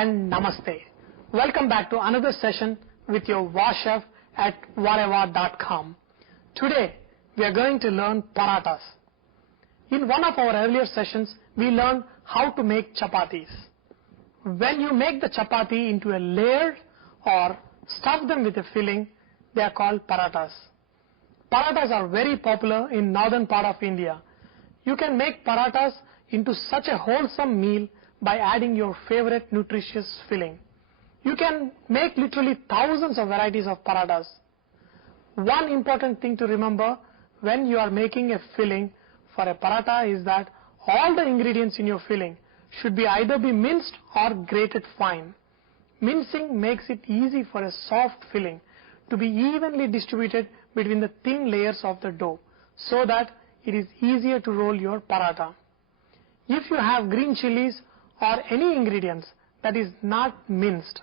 and Namaste. Welcome back to another session with your War Chef at whatever.com. Today we are going to learn parathas. In one of our earlier sessions we learned how to make chapatis. When you make the chapati into a layer or stuff them with a filling, they are called parathas. Parathas are very popular in northern part of India. You can make parathas into such a wholesome meal by adding your favorite nutritious filling. You can make literally thousands of varieties of parathas. One important thing to remember when you are making a filling for a paratha is that all the ingredients in your filling should be either be minced or grated fine. Mincing makes it easy for a soft filling to be evenly distributed between the thin layers of the dough so that it is easier to roll your paratha. If you have green chilies or any ingredients that is not minced,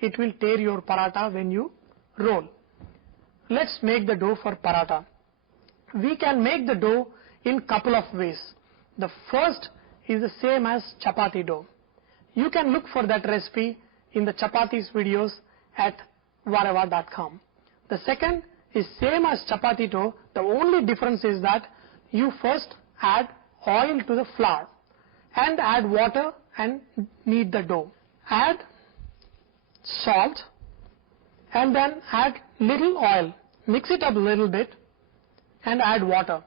it will tear your paratha when you roll. Let's make the dough for paratha. We can make the dough in couple of ways. The first is the same as chapati dough. You can look for that recipe in the chapatis videos at whatever.com. The second is same as chapati dough. The only difference is that you first add oil to the flour and add water and knead the dough. Add salt and then add little oil. Mix it up a little bit and add water.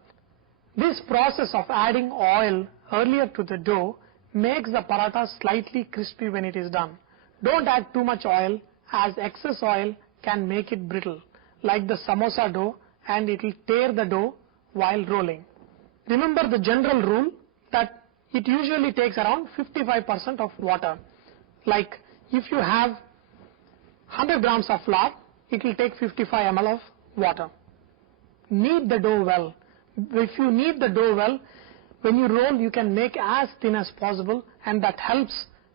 This process of adding oil earlier to the dough makes the paratha slightly crispy when it is done. Don't add too much oil, as excess oil can make it brittle like the samosa dough and it will tear the dough while rolling. Remember the general rule that it usually takes around 55% of water. Like if you have 100 grams of flour, it will take 55 ml of water. Knead the dough well. If you knead the dough well, when you roll you can make as thin as possible, and that helps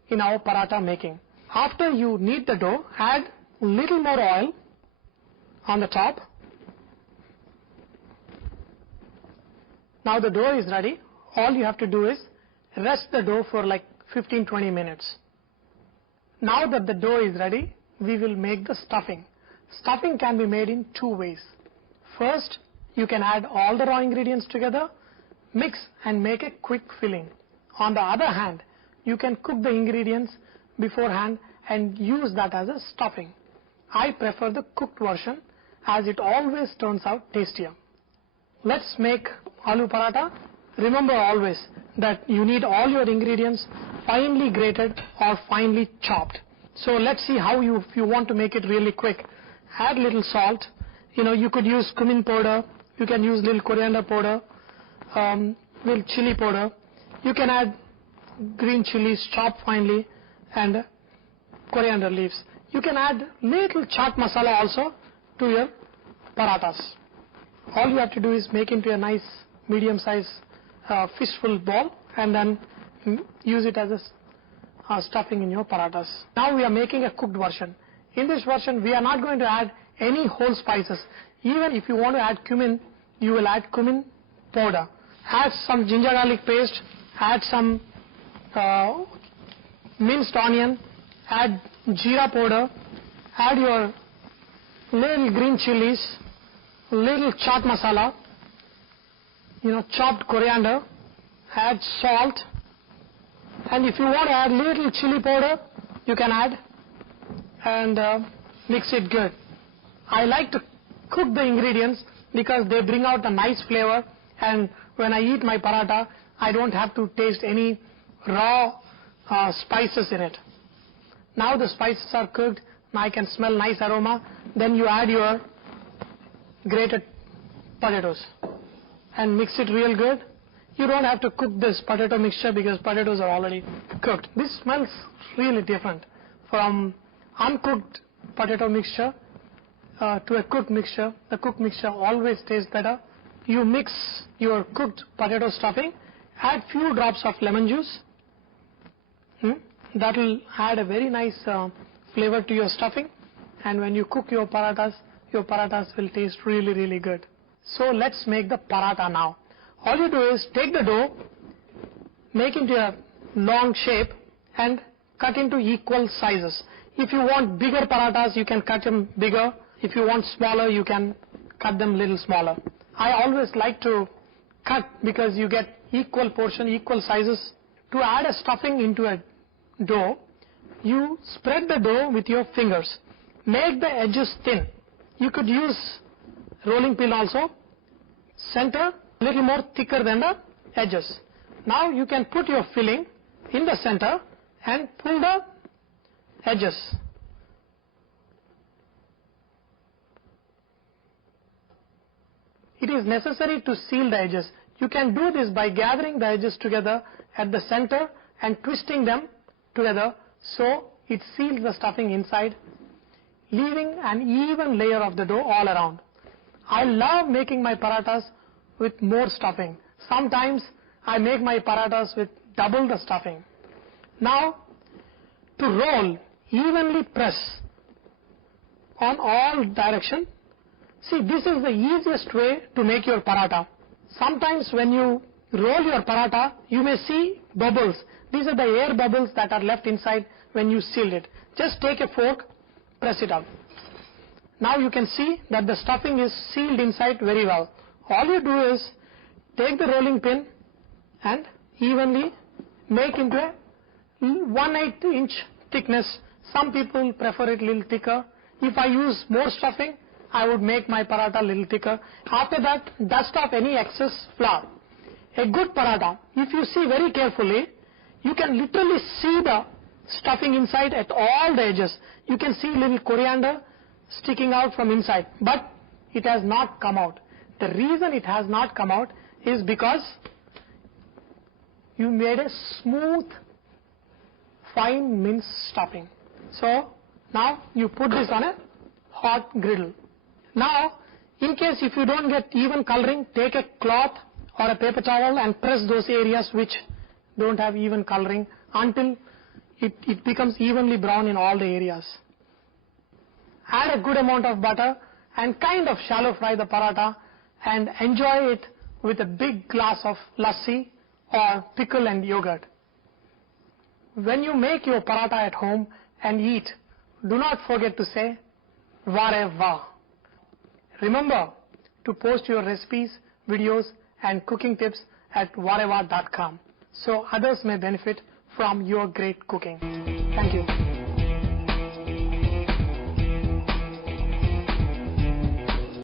in our paratha making. After you knead the dough, add little more oil on the top. Now the dough is ready. All you have to do is rest the dough for like 15-20 minutes. Now that the dough is ready, we will make the stuffing. Stuffing can be made in two ways. First, you can add all the raw ingredients together, mix and make a quick filling. On the other hand, you can cook the ingredients beforehand and use that as a stuffing. I prefer the cooked version as it always turns out tastier. Let's make aloo paratha. Remember always that you need all your ingredients finely grated or finely chopped. So let's see how if you want to make it really quick. Add little salt. You could use cumin powder. You can use little coriander powder, little chili powder. You can add green chilies chopped finely and coriander leaves. You can add little chaat masala also to your parathas. All you have to do is make into a nice medium size fistful ball and then use it as a stuffing in your parathas. Now we are making a cooked version. In this version we are not going to add any whole spices. Even if you want to add cumin, you will add cumin powder. Add some ginger garlic paste, add some minced onion, add jeera powder, add your little green chilies, little chaat masala, chopped coriander, add salt, and if you want to add little chili powder, you can add and mix it good. I like to cook the ingredients because they bring out a nice flavor, and when I eat my paratha, I don't have to taste any raw spices in it. Now the spices are cooked, now I can smell nice aroma. Then you add your grated potatoes and mix it real good. You don't have to cook this potato mixture because potatoes are already cooked. This smells really different from uncooked potato mixture to a cooked mixture. The cooked mixture always tastes better. You mix your cooked potato stuffing, add few drops of lemon juice. That will add a very nice flavor to your stuffing, and when you cook your parathas will taste really good. So let's make the paratha now. All you do is take the dough, make into a long shape and cut into equal sizes. If you want bigger parathas, you can cut them bigger. If you want smaller, you can cut them little smaller. I always like to cut because you get equal portion, equal sizes. To add a stuffing into a dough, you spread the dough with your fingers. Make the edges thin. You could use rolling pin also. Center a little more thicker than the edges. Now you can put your filling in the center and pull the edges. It is necessary to seal the edges. You can do this by gathering the edges together at the center and twisting them together so it seals the stuffing inside, leaving an even layer of the dough all around. I love making my parathas with more stuffing. Sometimes I make my parathas with double the stuffing. Now, to roll, evenly press on all direction. See, this is the easiest way to make your paratha. Sometimes when you roll your paratha, you may see bubbles. These are the air bubbles that are left inside when you seal it. Just take a fork, press it out. Now you can see that the stuffing is sealed inside very well. All you do is take the rolling pin and evenly make into a 1/8 inch thickness. Some people prefer it a little thicker. If I use more stuffing, I would make my paratha a little thicker. After that, dust off any excess flour. A good paratha, if you see very carefully, you can literally see the stuffing inside at all the edges. You can see little coriander sticking out from inside, but it has not come out. The reason it has not come out is because you made a smooth, fine mince stuffing. So now you put this on a hot griddle. Now, in case if you don't get even coloring, take a cloth or a paper towel and press those areas which don't have even coloring until it becomes evenly brown in all the areas. Add a good amount of butter and kind of shallow fry the paratha and enjoy it with a big glass of lassi or pickle and yogurt. When you make your paratha at home and eat, do not forget to say, Vare Vah. Remember to post your recipes, videos and cooking tips at vareva.com so others may benefit from your great cooking. Thank you.